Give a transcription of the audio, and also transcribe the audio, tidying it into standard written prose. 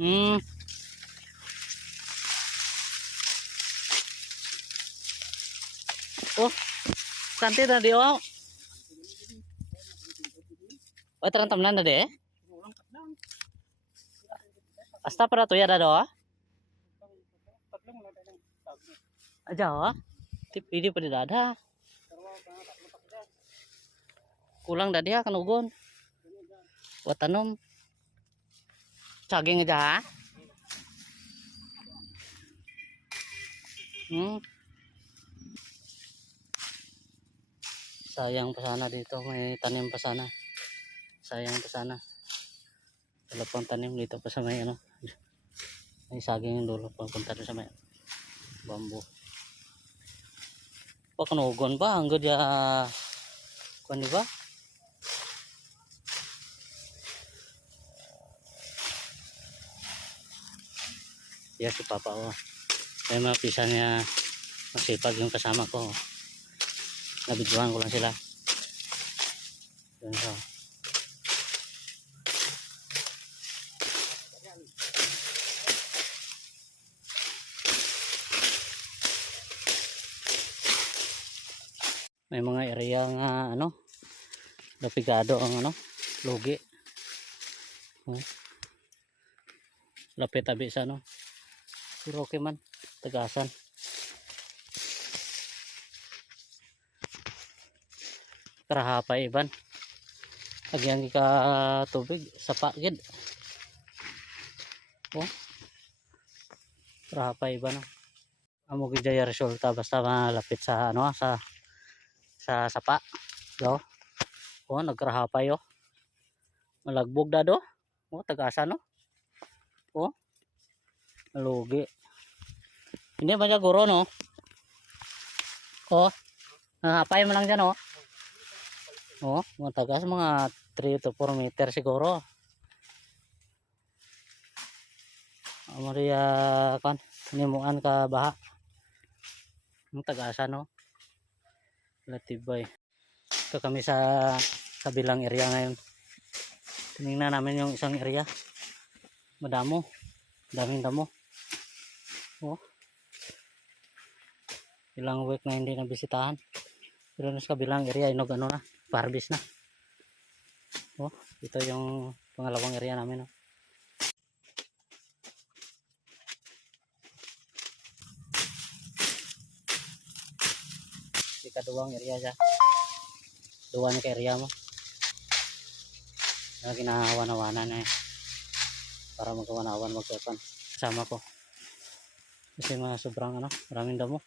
Hmm. Oh, kanti na di oh. Oh, terang tamnan na di eh. Asta para to ya do. Aja oh. Tip ini pada dada. Kulang dah dia kan ugon. Buat tanam. Saging aja. Sayang pa sana dito, may tanim pa sana. Sayang pa sana. Wala pang tanim dito pa sa may ano. May saging yung dulo papunta doon sa may bambu. Pa kanugon ba hanggang dia kuan di ba? Ya si Papa oh. May mga pisa niya masipag yung kasama ko. Nabidyohan ko lang sila. Yun so. May mga area nga ano, lapigado ang ano, lugi. Lapit tabi sa ano. Pero okay man, tagasan. Karahapay iban. Agyan ka tubig sa pagid. Oh. Karahapay iban. Amo gid jaya resulta basta malapit sa ano sa sapa. Do. Oh, nagkarahapay oh. Malagbog da do. Oh, tagasan no. Oh. Malugi. Hindi ba niya guro no? Oh. Nahapay mo lang dyan oh. Oh, matagas mga 3 to 4 meter siguro. Amariya kan nimuan ka baha. Ang tagasan no. Latibay. Ito kami sa kabilang area ngayon. Tinignan namin yung isang area. Madamo. Daming damo. Oh. Ilang week na hindi nabisitahan. Pero sa kabilang area inog ano na, harvest na. Oh, ito yung pangalawang area namin oh. Ikaduwang area siya. Duwa na ka area mo. Na kinahawan-hawanan na eh. Para magkawan-hawan magkapan. Sama ko. Kasi mga sobrang ano, maraming damo.